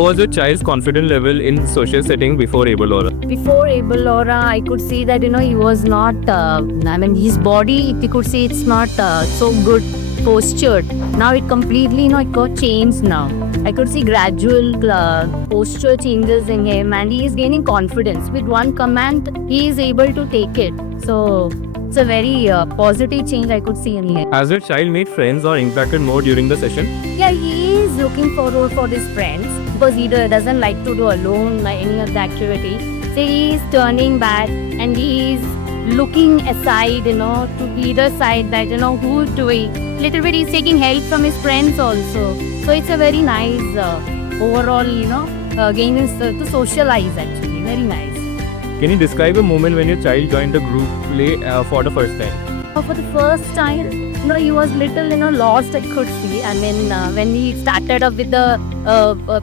How was your child's confidence level in social setting before Able Aura? Before Able Aura, I could see that he was not. His body, we could see it's not so good postured. Now it completely, it got changed now. I could see gradual posture changes in him, and he is gaining confidence. With one command, he is able to take it. So it's a very positive change I could see in him. Has your child made friends or interacted more during the session? Yeah, he is looking forward for his friends because he doesn't like to do alone any of the activity. So he is turning back and he is looking aside, to either side that, who's doing. Little bit he's taking help from his friends also. So it's a very nice overall, game is to socialize actually. Very nice. Can you describe a moment when your child joined a group play for the first time? For the first time, he was little, lost, I could see. When he started up with the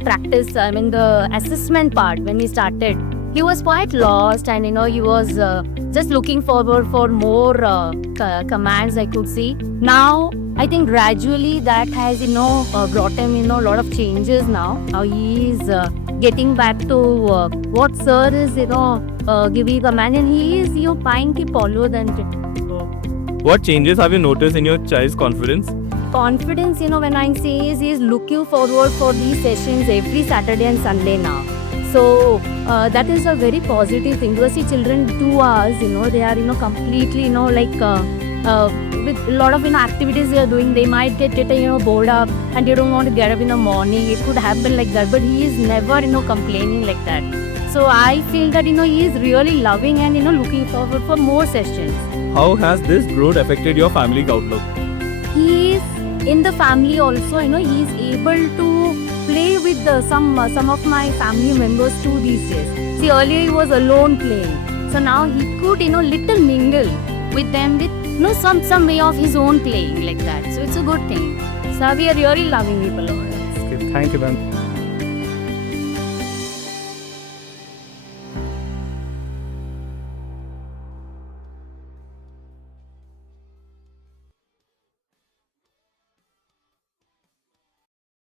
practice, the assessment part, when he started, he was quite lost and, he was just looking forward for more commands, I could see. Now, I think gradually that has, brought him, a lot of changes now. Now he is getting back to what sir is, giving command, and he is, trying to follow them. What changes have you noticed in your child's confidence? Confidence, when I say is he is looking forward for these sessions every Saturday and Sunday now. So that is a very positive thing because see children 2 hours, they are, completely, with a lot of, activities they are doing, they might get, bored up and they don't want to get up in the morning. It could happen like that, but he is never, complaining like that. So I feel that, he is really loving and, looking forward for more sessions. How has this growth affected your family outlook? He is in the family also, he is able to play with some of my family members too these days. See, earlier he was alone playing. So now he could, little mingle with them with, some way of his own playing like that. So it's a good thing. So we are really loving people. Okay, thank you, ma'am.